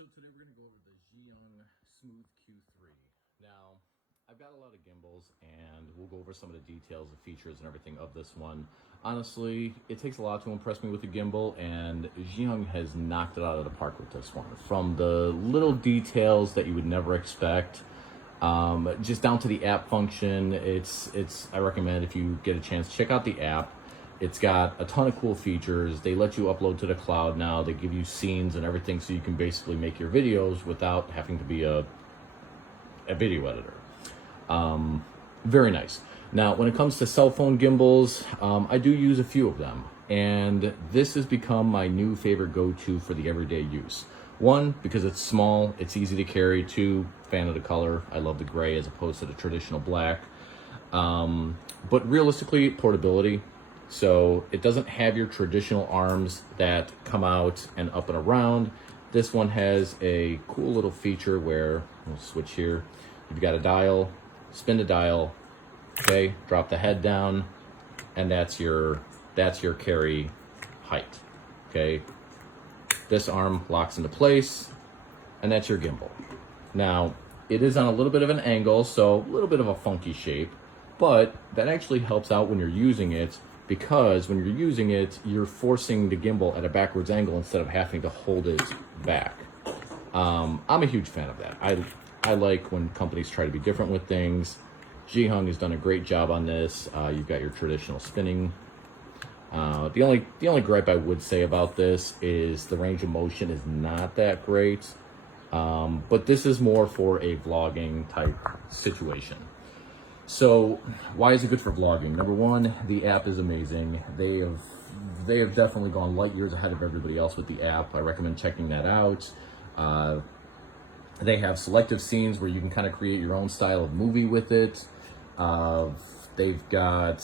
So today we're going to go over the Zhiyun Smooth Q3. Now, I've got a lot of gimbals, and we'll go over some of the details, the features, and everything of this one. Honestly, it takes a lot to impress me with the gimbal, and Zhiyun has knocked it out of the park with this one. From the little details that you would never expect, just down to the app function. I recommend, if you get a chance, check out the app. It's got a ton of cool features. They let you upload to the cloud now. They give you scenes and everything, so you can basically make your videos without having to be a video editor. Very nice. Now, when it comes to cell phone gimbals, I do use a few of them, and this has become my new favorite go-to for the everyday use. One, because it's small, it's easy to carry. Two, fan of the color. I love the gray as opposed to the traditional black. But realistically, portability. So it doesn't have your traditional arms that come out and up and around. This one has a cool little feature where, we'll switch here. You've got a dial, spin the dial, okay, drop the head down, and that's your carry height, okay? This arm locks into place, and that's your gimbal. Now, it is on a little bit of an angle, so a little bit of a funky shape, but that actually helps out when you're using it, because when you're using it, you're forcing the gimbal at a backwards angle instead of having to hold it back. I'm a huge fan of that. I like when companies try to be different with things. Zhiyun has done a great job on this. You've got your traditional spinning. The only gripe I would say about this is the range of motion is not that great. But this is more for a vlogging type situation. So why is it good for vlogging? Number one, the app is amazing. They have definitely gone light years ahead of everybody else with the app. I recommend checking that out. They have selective scenes where you can kind of create your own style of movie with it. They've got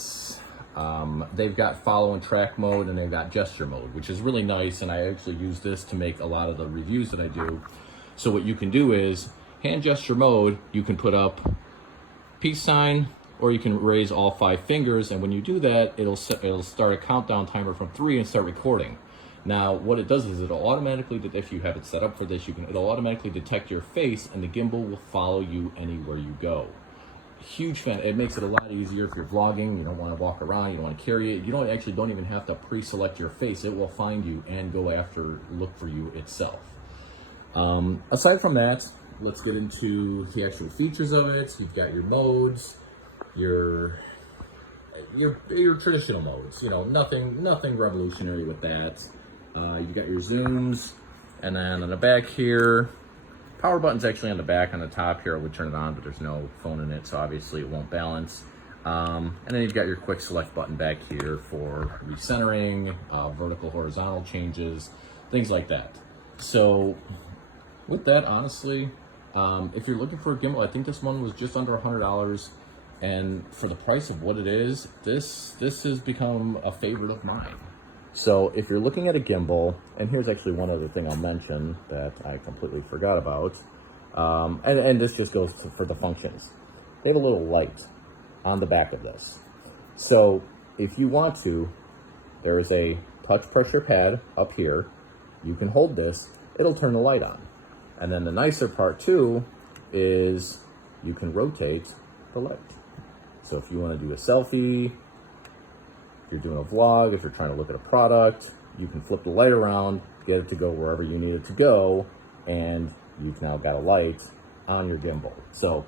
follow and track mode, and they've got gesture mode, which is really nice. And I actually use this to make a lot of the reviews that I do. So what you can do is hand gesture mode. You can put up peace sign, or you can raise all 5 fingers, and when you do that, it'll start a countdown timer from 3 and start recording. Now, what it does is it'll automatically, if you have it set up for this, it'll automatically detect your face, and the gimbal will follow you anywhere you go. Huge fan. It makes it a lot easier if you're vlogging. You don't want to walk around. You don't want to carry it. You don't even have to pre-select your face. It will find you and go look for you itself. Aside from that, let's get into the actual features of it. You've got your modes, your traditional modes. You know, nothing revolutionary with that. You've got your zooms, and then on the back here, power button's actually on the back. On the top here, I would turn it on, but there's no phone in it, so obviously it won't balance. And then you've got your quick select button back here for recentering, vertical, horizontal changes, things like that. So with that, honestly, if you're looking for a gimbal, I think this one was just under $100, and for the price of what it is, this has become a favorite of mine. So if you're looking at a gimbal, and here's actually one other thing I'll mention that I completely forgot about, and this just goes for the functions. They have a little light on the back of this. So if you want to, there is a touch pressure pad up here. You can hold this, it'll turn the light on. And then the nicer part too is you can rotate the light. So if you want to do a selfie, if you're doing a vlog, if you're trying to look at a product, you can flip the light around, get it to go wherever you need it to go, and you've now got a light on your gimbal. So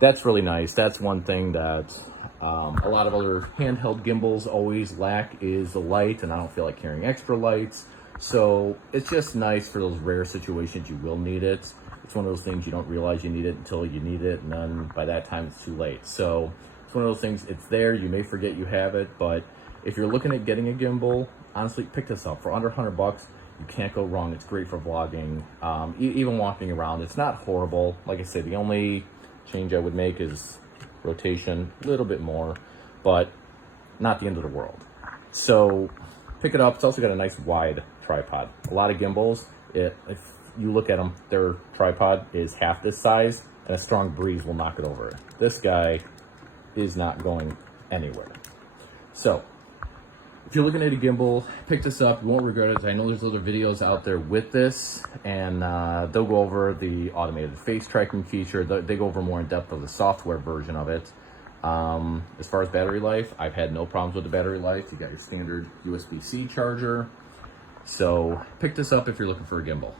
that's really nice. That's one thing that a lot of other handheld gimbals always lack, is the light, and I don't feel like carrying extra lights. So it's just nice for those rare situations you will need it. It's one of those things you don't realize you need it until you need it, and then by that time it's too late. So it's one of those things, it's there, you may forget you have it, but if you're looking at getting a gimbal, honestly, pick this up. For under $100, you can't go wrong. It's great for vlogging, even walking around. It's not horrible. Like I said, the only change I would make is rotation, a little bit more, but not the end of the world. So pick it up. It's also got a nice wide tripod. A lot of gimbals, if you look at them, their tripod is half this size, and a strong breeze will knock it over. This guy is not going anywhere. So If you're looking at a gimbal, pick this up. You won't regret it. I know there's other videos out there with this, and they'll go over the automated face tracking feature. They go over more in depth of the software version of it. As far as battery life, I've had no problems with the battery life. You got your standard USB-C charger. So pick this up if you're looking for a gimbal.